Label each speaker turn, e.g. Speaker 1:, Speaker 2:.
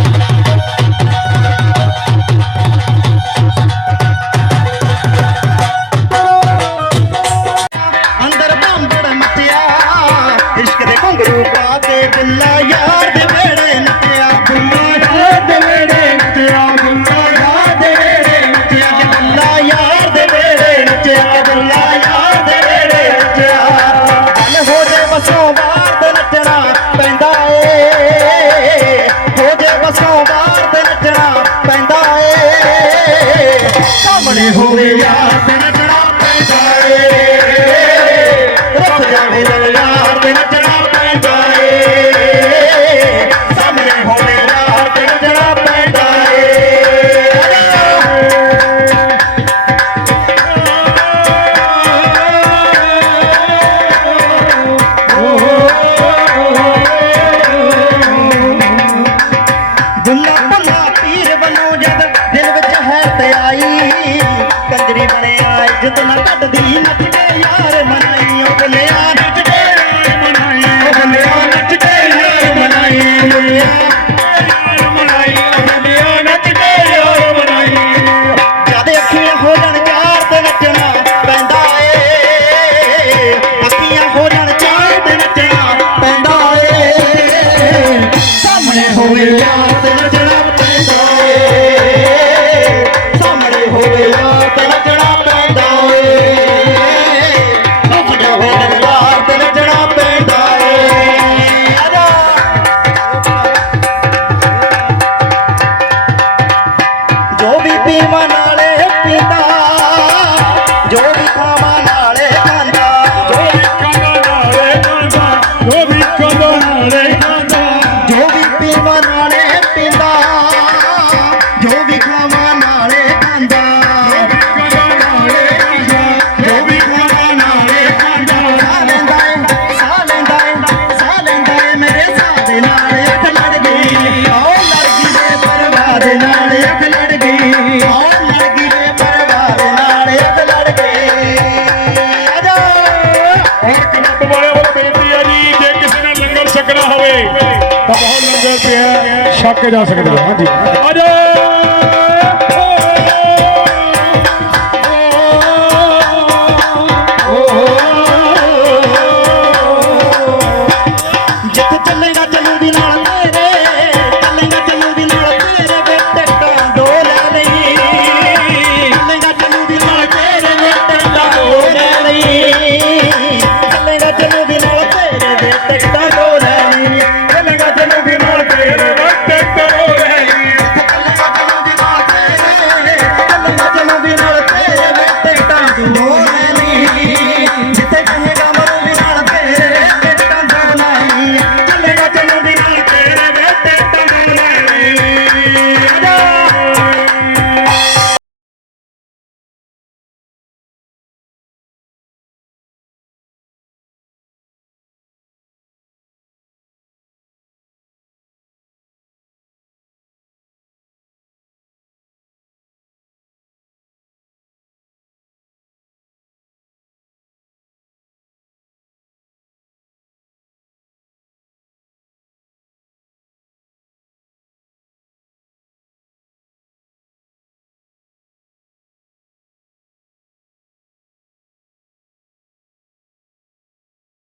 Speaker 1: Thank you. ਵਸਾਉਂਦਾ ਤੇ ਨੱਚਣਾ ਪੈਂਦਾ ਏ। ਸਾਹਮਣੇ ਹੋਵੇ ਯਾਰ ਤੇ ਕੱਢਦੀ ਨੱਚ ਯਾਰ ਮਨਾਈ, ਉਹ ਬਲਿਆ ਮਨਾਈ, ਉਹ ਬਲਿਆ ਨੱਚ ਅੱਖੀਆਂ ਹੋ ਜਾਣ ਚਾਰ ਤੇ ਨੱਚਣਾ ਪੈਂਦਾ ਅੱਖੀਆਂ ਹੋ ਜਾਣ ਚਾਰ ਪੈਂਦਾ ਸਾਹਮਣੇ ਹੋਵੇ ਯਾਰ ਤਾਂ
Speaker 2: ਬਹੁਤ ਲੰਗਰ ਪਿਆ ਛੱਕ ਜਾ ਸਕਦਾ ਹਾਂਜੀ ਆਜੋ